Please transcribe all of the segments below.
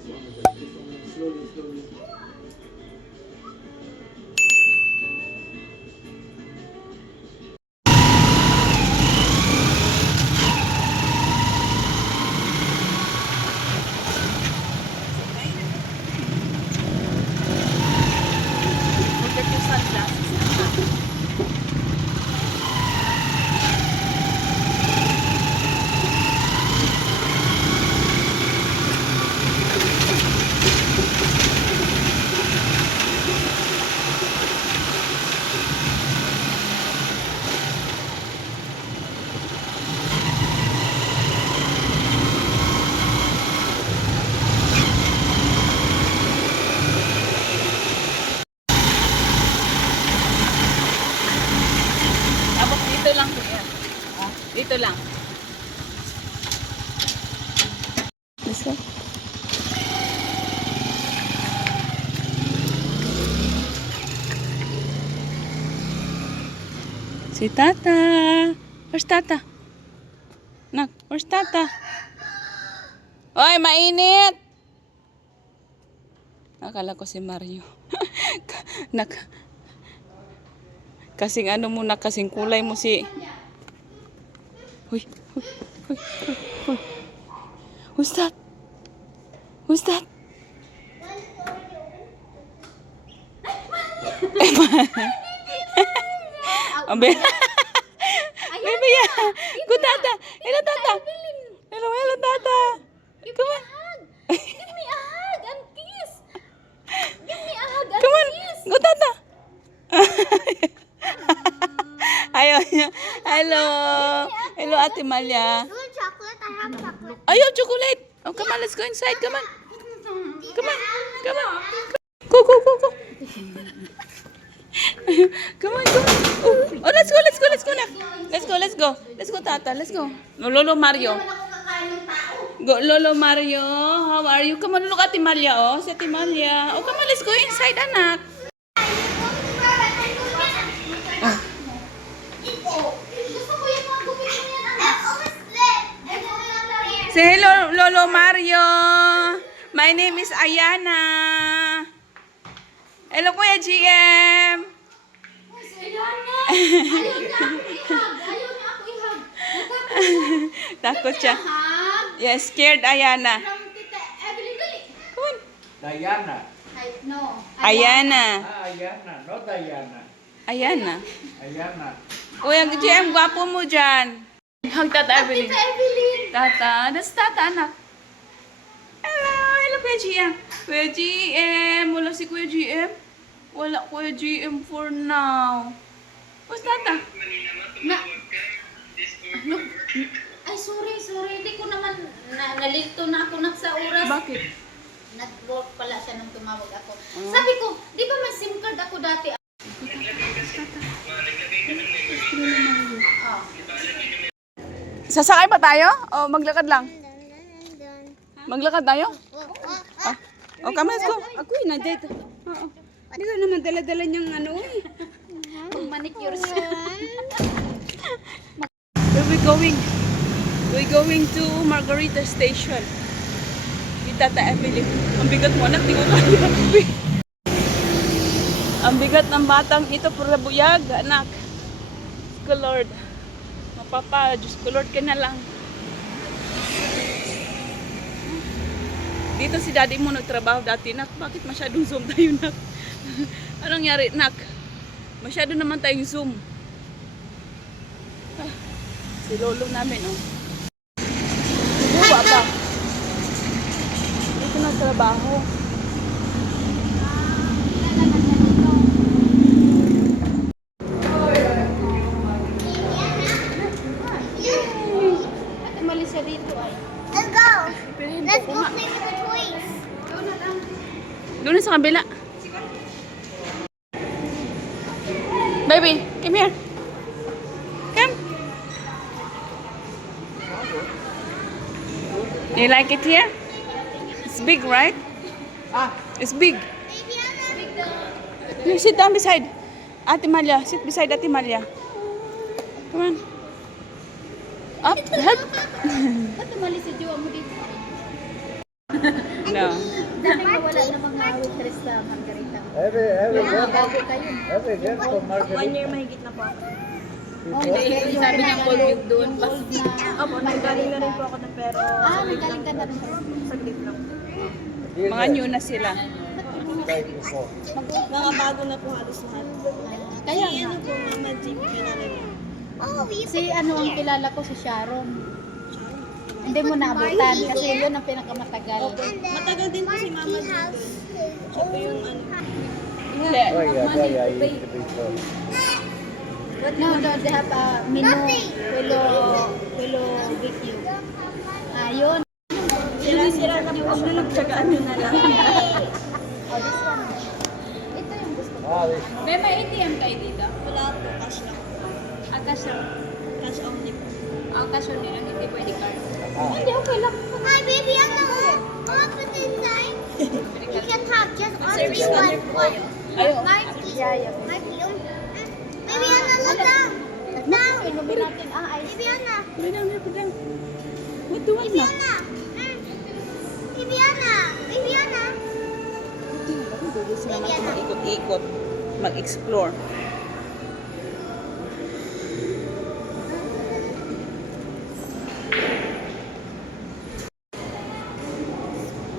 Slowly, slowly. Forget your sunglasses. Tapos dito lang kuya. Dito lang. Let's go. Si Tata. Where's Tata? Nak, where's Tata? Oy, mainit! Akala ko si Mario. Nak. Kasing ano mo na, kasing kulay mo si... Huy, huy, huy, huy, huy. Who's that? Who's that? Ambil. Baby, yeah. Go, Tata. Hello, Tata. Hello, hello, Tata. Come on. Give me a hug and kiss. Give me a hug and Come on. kiss. Go, Tata. Ayaw niya. Hello. Hello, Ate Malia. You want chocolate? I have chocolate. Ayaw, chocolate. Oh, come on. Let's go inside. Come on. Come on. Come on. Go, go, go, go. Come on, come on. Oh, let's go, let's go, let's go na. Let's go, let's go. Let's go, Tata. Let's go. Oh, Lolo Mario. Ako kakain ng tao. Go, Lolo Mario. How are you? Come on, look at Ate Malia, oh. Si Ate Malia. Oh, come on, let's go inside, anak. Ah. Gusto ko yung mga gupit mo yan, anak. Say hello, Lolo Mario. My name is Ayana. Hello, Kuya GM. Ayaw niya ako ihag. Takot siya. Hug Yeah, scared Ayana. from Tita Evelyn. Dali. Come on. Diana. No. Ayana. Ayana, not Diana. Ayana. Ayana. Kuya GM, gwapo mo dyan. Hug Tata Evelyn. Tita Evelyn. Tata, that's Tata, anak. Hello, hello Kuya GM. Kuya GM, wala si Kuya GM. Wala Kuya GM for now. Where's Tata? Na. Look. Ay, sorry. Hindi ko naman nalito na ako sa oras. Bakit? Nag-work pala siya nung tumawag ako. Sabi ko, di ba may SIM card ako dati? Oh. Sasakay ba tayo? O maglakad lang? Maglakad tayo? Ah. Oh, come, let's go. Ako yung na-date. Oo. Hindi ko naman dala-dala niyang ano eh. Manicure siya. Where we going? We're going to Margarita Station. With Tata Emily. Ang bigat mo anak, di ko kaya. Ang bigat ng batang ito, pura buyag, anak. Diyos ko Lord. Mapapa, Diyos ko Lord ka na lang. Dito si daddy mo nagtrabaho dati, nak. Bakit masyadong zoom tayo, nak? Anong nangyari, nak? Masyado naman tayong zoom. Ah, si lolo namin, oh. Buwa ba? Dito nagtrabaho. At umalis siya dito ay. Let's go. Pilihin Let's ko go nga. play with the toys. Doon na sa kabila. Baby, come here. Come. You like it here? It's big, right? Ah, It's big. You sit down beside Ate Malia. Sit beside Ate Malia. Come on. Up, help. Ba't umalis si Jowa mo dito? No. Mawi Krista Margarita. Every Bago kayo. girl from Margarita. mahigit na po ako. Oh, Hindi, sabi niya cold week doon. Yung gold na Opo, nanggaling na rin po ako ng pero nagaling ka na rin. saglit lang. Mga new na sila. Mga bago na po halos lahat. Kaya nga. Ano po, Mama Jeep, pinala niya. Si ano ang kilala ko, si Sharon. Hindi mo naabutan kasi yun ang pinakamatagal. Matagal din po si Mama Jeep. Siya po yung ano. Hindi. Oh yeah, I used to be so. No, they have a menu. Willow with you. Yun. Sira na po siya. Tsagaan nyo na lang. Oh, this one. Ito yung gusto ko. This May ATM kayo dito? Wala po, cash lang. Cash lang. Cash only po. Ang cash only lang, hindi pwede card. Hindi, okay lang. Hi, baby, I'm the open inside. You can have just only one. Ayun. Yeah. Baby, Anna, look down. Down. Inumin natin. Ice. Baby, Anna. What do I know? Anna. Baby, Anna. Baby, Anna. Gusto naman ito mag-ikot-ikot. Mag-explore.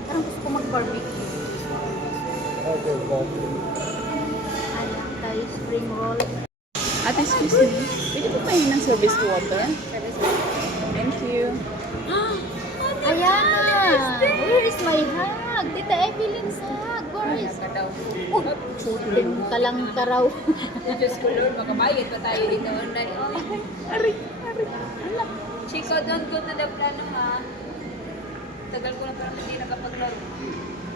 Parang gusto ko mag-barbecue. Ayan, tayo spring roll. Ate, excuse me. Pwede po kayo ng service water? Thank you. Ayan! Where is my hug? Tita Evelyn's hug. Where is? Oh, shooting ka lang ka raw. Diyos ko Lord, makabayad pa tayo dito online. Ari. Chico, don't go to the plano ha. Tagal ko na parang hindi nakapaglaro.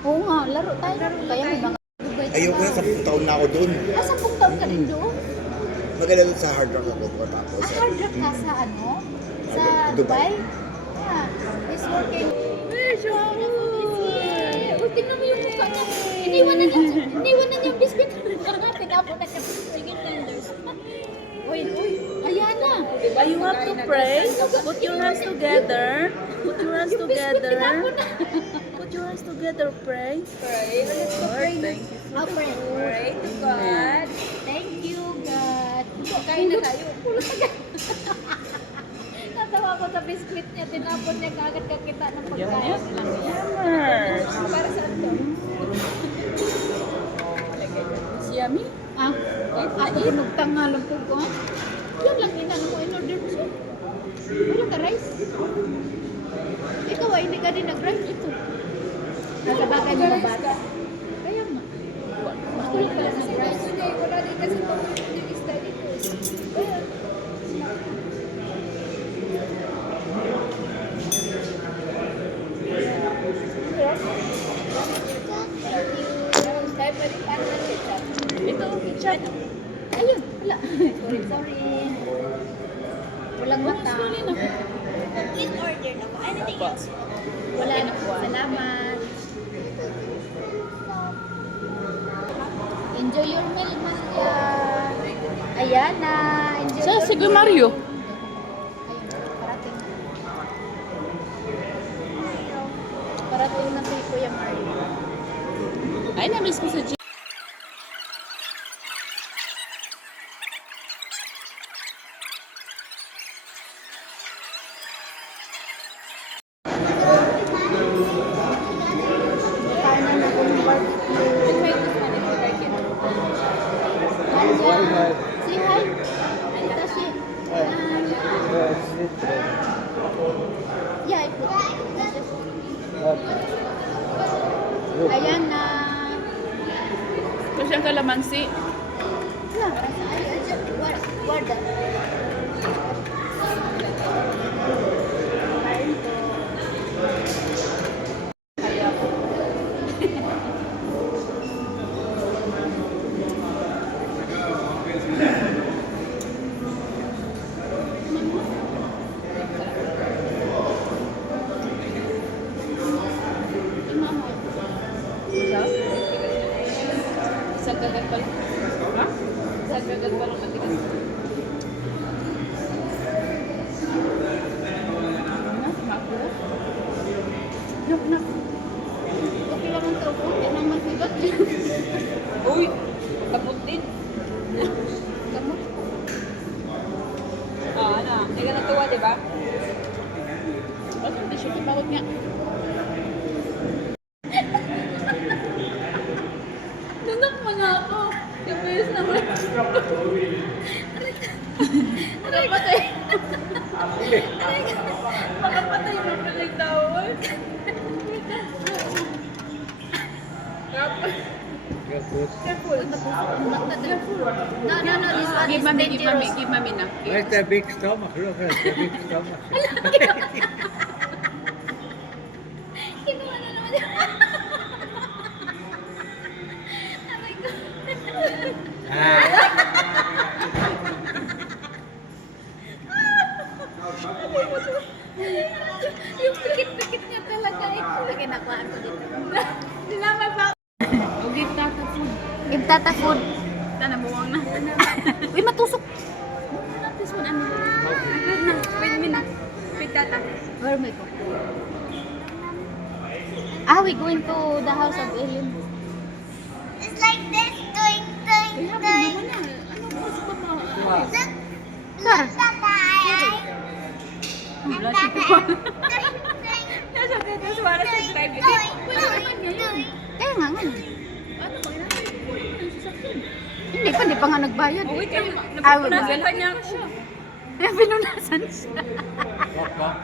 Oo nga, laro tayo. Kaya may mga Dubai tayo. Ayoko na, 10 taon na ako doon. 10 taon ka rin doon? Maganda doon sa Hard Rock ako po tapos. Hard rock ka sa ano? Sa Dubai. Dubai? Yeah. He's working. Where's your Oh, tingnan mo yung mukha niya. Iniwan na niya yung biscuit. Tinapon na niya. Sige, tenders. Uy. Ayan na. You have to pray. Put your hands together. Put your hands together. Put your hands together. Pray. Lord, thank you. I'll pray. Pray to God. Thank you, God. Kain na tayo. Pulot agad. Natawa ko sa biscuit niya. Tinapon niya kagad kakita ng pagkain. Yummers. Para saan to? It's yummy? Ako nagtanga lang po ko. Yan lang inano mo in-order mo siya. Wala ka rice. Ikaw ay hindi ka din nag-rice ito. Nasa bagay mo na bata. Kaya nga. Ako lang pala nag-rice. Wala din kasi yung isda dito. Ito, ketchup. Ayun, wala. Sorry. Walang mata. Complete order na po. Anything else? Wala na po. Salamat. Enjoy your meal, Maria. Ayan na. Enjoy Sa your sige Mario. Ayun, parating na. Parating na si Kuya Mario. Ay, na-miss ko sa gym. Kain na na kung barbecue. Anja, say hi. Tita si. Yeah, ito. Ayan na. Kasi ang kalamansi. Wala, guarda. Isang gagat pa lang. Ha? Isang gagat pa lang matigas. Look na. Okay lang ang tawag. Yan ang magbigot. You're good. No, this one Give is mommy, dangerous. give mommy na. Where's the big stomach? Look at the big stomach. Kinuha na naman yun. Oh my God. Ah, Yung pikit-pikit niya talaga eh. Lagi nakuha ko dito. Salamat pa. O, give tata food. Give tata food. Tana, buwang na. Uy, matusok. This one, ano? Agad na. Wait a minute. Wait, tata. Where am I go? Ah, we going to the house of Ellen. It's like this, doing, doing, doing. Ano po sa baba? Look, Sir. Tata. Wala siya po. Nasa dito, suwara sa drive. Kaya nga nga. Hindi pa nga nagbayad. Uy, kayo, Ah, wala. napupunasan pa niya siya. Kaya pinunasan siya.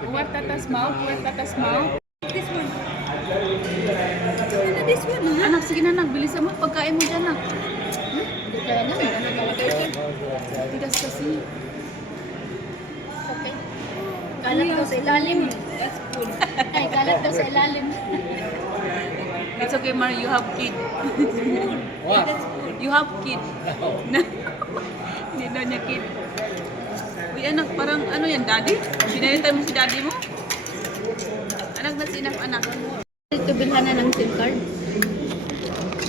What tatas mouth? What tatas mouth? This one. Ano this one? Anak, sige na, bilisan mo. Pagkain mo dyan, Kaya nga. Tigas kasi. Okay. Kalat daw sa ilalim. That's food. Ay, kalat daw sa ilalim. It's okay, Mario. You have kid. what? You have kid. Hindi daw niya kid. Uy, anak, parang ano yan, daddy? Binayatay mo si daddy mo? Anak, that's enough, anak. Ito bilhan na ng SIM card.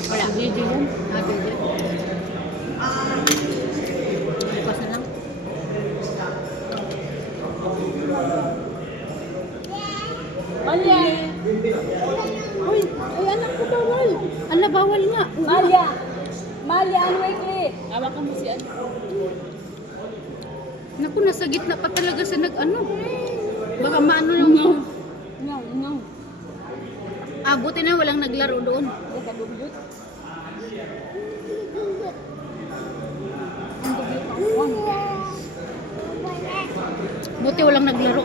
Wala, video yun. Ah, video. Bukas na lang. Malia! Uy, anak ko bawal. Ala, bawal nga. Malia! Malia, unwakely! Hawakan mo si ano. Naku, nasa gitna pa talaga sa nag-ano. Baka maano lang. No. Ah, buti na walang naglaro doon. Buti walang naglaro.